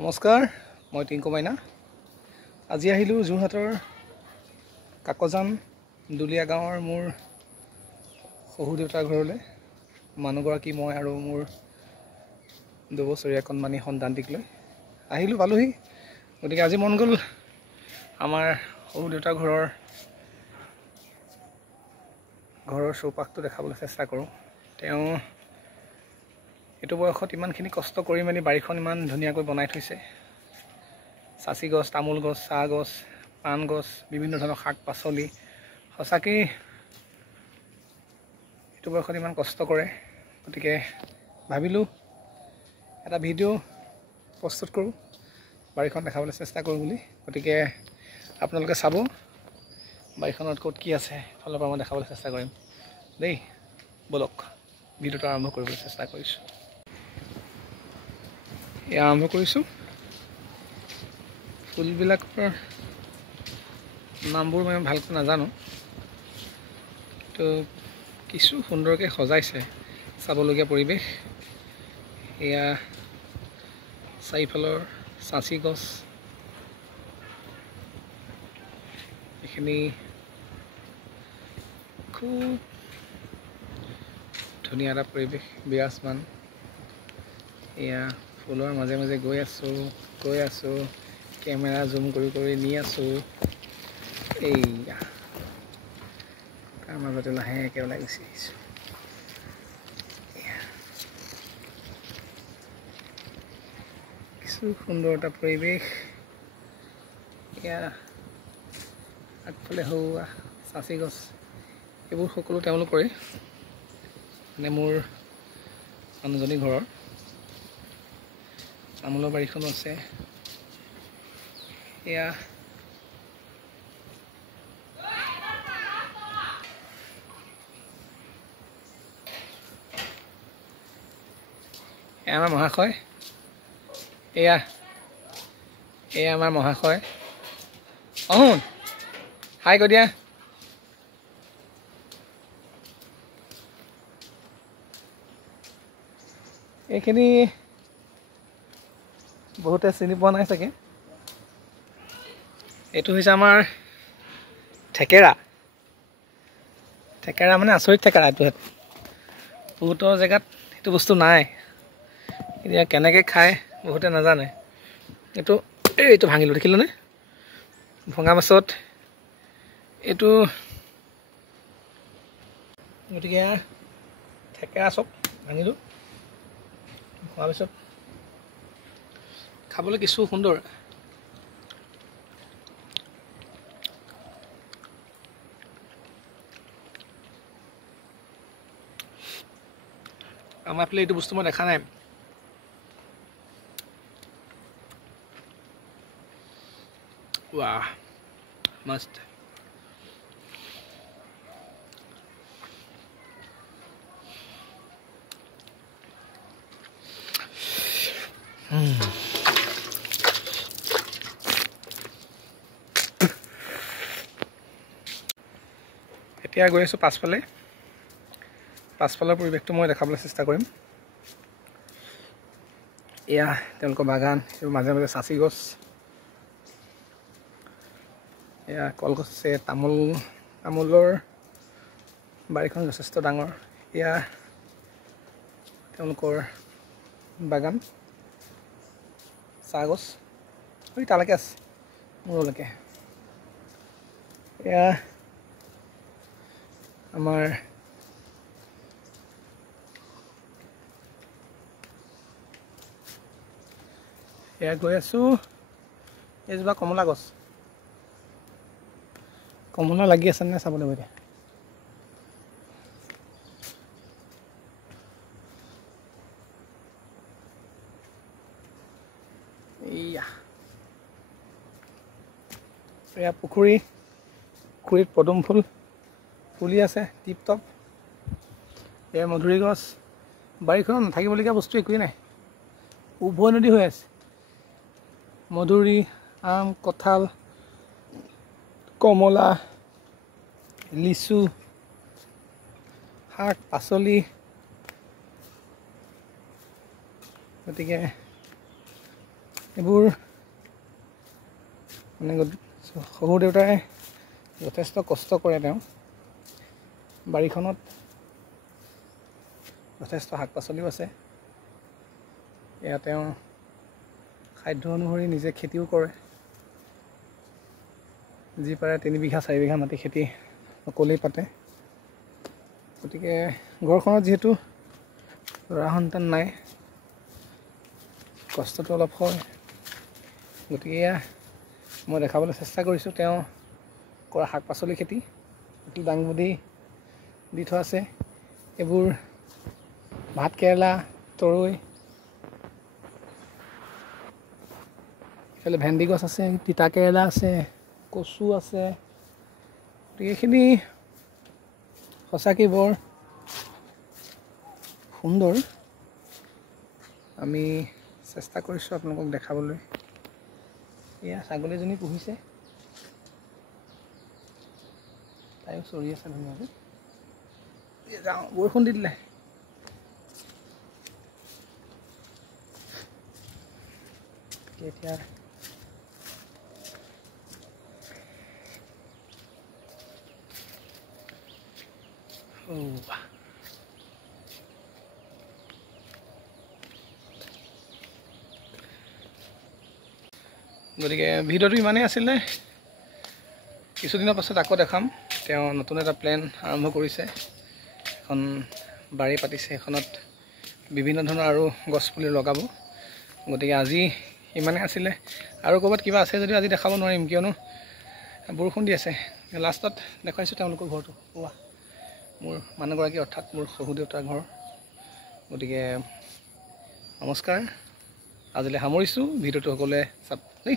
নমস্কাৰ, মই টিংকু মাইনা। আজি আহিলোঁ যোৰহাটৰ কাকজান দুলীয়া গাঁৱৰ মোৰ শহু দেউতাৰ ঘৰলৈ। মানুহগৰাকী মই আৰু মোৰ 2 বছৰীয়া কণমানি সন্তানটিক লৈ আহিলোঁ, পালোহি। গতিকে আজি মন গ'ল আমাৰ শহু দেউতাৰ ঘৰৰ চৌপাশটো দেখাবলৈ চেষ্টা কৰোঁ। তেওঁ এইটো বয়সত ইমানখিনি কষ্ট কৰি মেলি বাৰীখন ইমান ধুনীয়াকৈ বনাই থৈছে। চাচি গছ, তামোল গছ, চাহ গছ, পাণ গছ, বিভিন্ন ধৰণৰ শাক পাচলি। সঁচাকেই এইটো বয়সত ইমান কষ্ট কৰে। গতিকে ভাবিলোঁ এটা ভিডিঅ' প্ৰস্তুত কৰোঁ, বাৰীখন দেখাবলৈ চেষ্টা কৰোঁ বুলি। গতিকে আপোনালোকে চাব বাৰীখনত ক'ত কি আছে, ফালৰ পৰা মই দেখাবলৈ চেষ্টা কৰিম দেই। বলক ভিডিঅ'টো আৰম্ভ কৰিবলৈ চেষ্টা কৰিছোঁ। আৰম্ভ কৰিছোঁ। ফুলবিলাকৰ নামবোৰ মই ভালকৈ নাজানো, তো কিছু সুন্দৰকৈ সজাইছে। চাবলগীয়া পৰিৱেশ। এয়া চাৰিফালৰ চাচি গছ, এইখিনি খুব ধুনীয়া এটা পৰিৱেশ বিৰাজমান। এয়া ফুলৰ মাজে মাজে গৈ আছোঁ, কেমেৰা জুম কৰি নি আছোঁ। এইয়া তাৰ মাজতে লাহেকৈ ওলাই গুচি আহিছোঁ। কিছু সুন্দৰ এটা পৰিৱেশ। এয়া আগফালে সৌৱা চাচি গছ, এইবোৰ সকলো তেওঁলোকৰে, মানে মোৰ মানুহজনী ঘৰৰ। তামোলৰ বাৰীখনো আছে। এয়া আমাৰ মহাশয়, এয়া আমাৰ মহাশয়। অহোন হাই কৈ দিয়া। এইখিনি বহুতে চিনি পোৱা নাই চাগে। এইটো হৈছে আমাৰ থেকেৰা মানে আচৰিত থেকেৰা। এইটো বহুতৰ জেগাত সেইটো বস্তু নাই। এতিয়া কেনেকৈ খায় বহুতে নাজানে। এইটো ভাঙিলোঁ, দেখিলেনে? ভঙা পাছত এইটো, গতিকে থেকেৰা চব ভাঙিলোঁ। খোৱাৰ পিছত খাবলৈ কিছু সুন্দৰ। আমাৰ ফালে এইটো বস্তু মই দেখা নাই। ৱাহ, মস্ত। এতিয়া গৈ আছোঁ পাছফালৰ পৰিৱেশটো মই দেখাবলৈ চেষ্টা কৰিম। এয়া তেওঁলোকৰ বাগান, এইবোৰ মাজে মাজে চাচি গছ, এয়া কলগছ আছে। তামোলৰ বাৰীখন যথেষ্ট ডাঙৰ। এয়া তেওঁলোকৰ বাগান, চাহ গছ তালৈকে আছে, মূৰলৈকে। এয়া আমাৰ গৈ আছোঁ। এইজোপা কমলা গছ, কমলা লাগি আছে নে চাবলৈ গৈ। এয়া পুখুৰীত পদুম ফুল ফুলি আছে টিপ টপ। এয়া মধুৰি গছ। বাৰীখনত নাথাকিবলগীয়া বস্তু একোৱেই নাই। উভৈ নদী হৈ আছে। মধুৰি, আম, কঁঠাল, কমলা, লিচু, শাক পাচলি। গতিকে এইবোৰ মানে শহুৰ দেউতাই যথেষ্ট কষ্ট কৰে। তেওঁ বাৰীখনত যথেষ্ট শাক পাচলিও আছে। এয়া তেওঁৰ খাদ্য অনুসৰি নিজে খেতিও কৰে। যি পাৰে 3 বিঘা 4 বিঘা মাটি খেতি অকলেই পাতে। গতিকে ঘৰখনত যিহেতু ল'ৰা সন্তান নাই, কষ্টটো অলপ হয়। গতিকে এয়া মই দেখাবলৈ চেষ্টা কৰিছোঁ তেওঁ কৰা শাক পাচলি খেতি। দাংবডি দি থোৱা আছে। এইবোৰ ভাত কেৰেলা, তৰৈ, এইফালে ভেন্দি গছ আছে, তিতা কেৰেলা আছে, কচু আছে। গতিকে এইখিনি সঁচাকৈ বৰ সুন্দৰ। আমি চেষ্টা কৰিছোঁ আপোনালোকক দেখাবলৈ। এয়া ছাগলীজনী পুহিছে, তাইও চৰি আছে ধুনীয়াকৈ। যাওঁ, বৰষুণ দি দিলে। এতিয়া গতিকে ভিডিঅ'টো ইমানেই আছিলে। কিছুদিনৰ পাছত আকৌ দেখাম। তেওঁ নতুন এটা প্লেন আৰম্ভ কৰিছে। এখন বাৰী পাতিছে, সেইখনত বিভিন্ন ধৰণৰ আৰু গছপুলি লগাব। গতিকে আজি ইমানেই আছিলে। আৰু ক'ৰবাত কিবা আছে যদিও আজি দেখাব নোৱাৰিম, কিয়নো বৰষুণ দি আছে। লাষ্টত দেখুৱাইছোঁ তেওঁলোকৰ ঘৰটো। মোৰ মানুহগৰাকী, অৰ্থাৎ মোৰ শহুৰ দেউতাৰ ঘৰ। গতিকে নমস্কাৰ, আজিলৈ সামৰিছোঁ। ভিডিঅ'টো সকলোৱে চাব দেই।